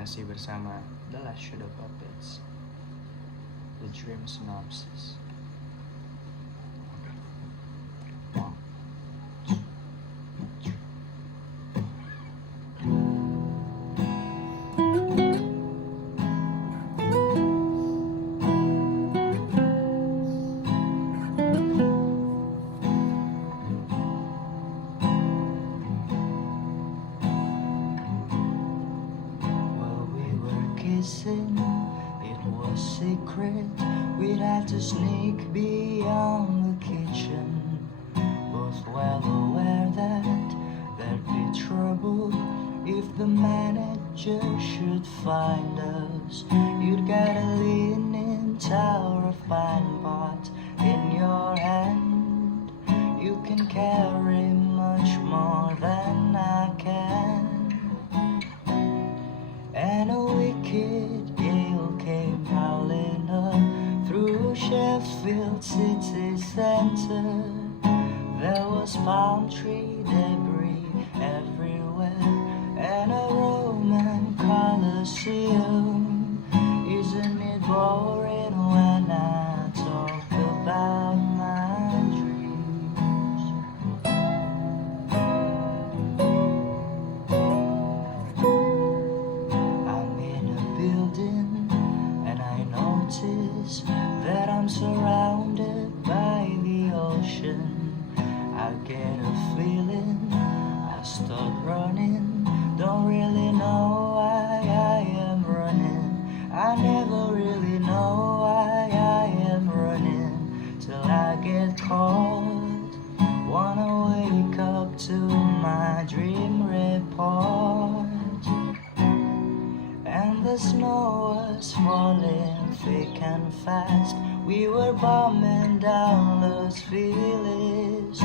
Masih bersama The Last Shadow Puppets, The Dream Synopsis. It was secret, we'd had to sneak beyond the kitchen. Both well aware that there'd be trouble if the manager should find us. You'd got a leaning tower of pine pot in your hand. You can carry much more than I can. And a wicked gale came howling up through Sheffield city center. There was palm tree debris everywhere and a Roman Colosseum. Isn't it boring when I talk about my dreams? That I'm surrounded by the ocean. I get a feeling, I start running. Don't really know why I am running. I never really know why I am running till I get caught. Wanna wake up to my dream report. And the snow was falling thick and fast. We were bombing down Los Feliz.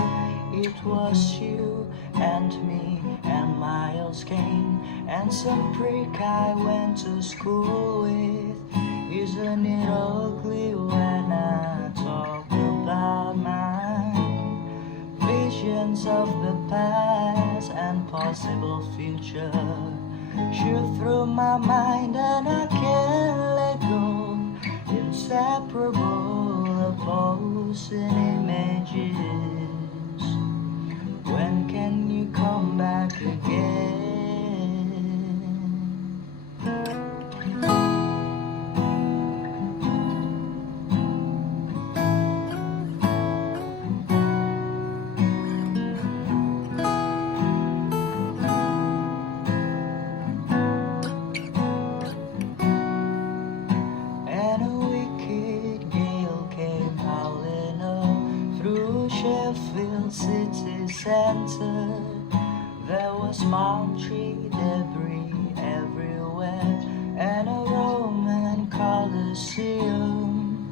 It was you and me and Miles Kane and some prick I went to school with. Isn't it ugly when I talk about mine? Visions of the past and possible future shoot through my mind and I can't let go. Inseparable opposing images. When can you come back again? Sheffield city center, there was palm tree debris everywhere and a Roman Colosseum.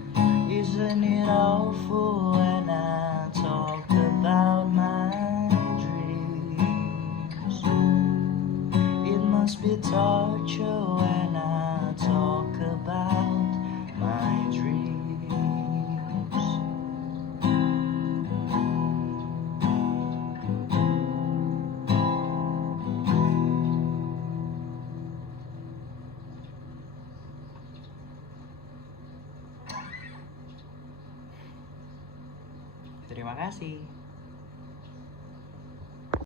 Isn't it awful when I talk about my dreams? It must be torture when I talk about my dreams. Terima kasih.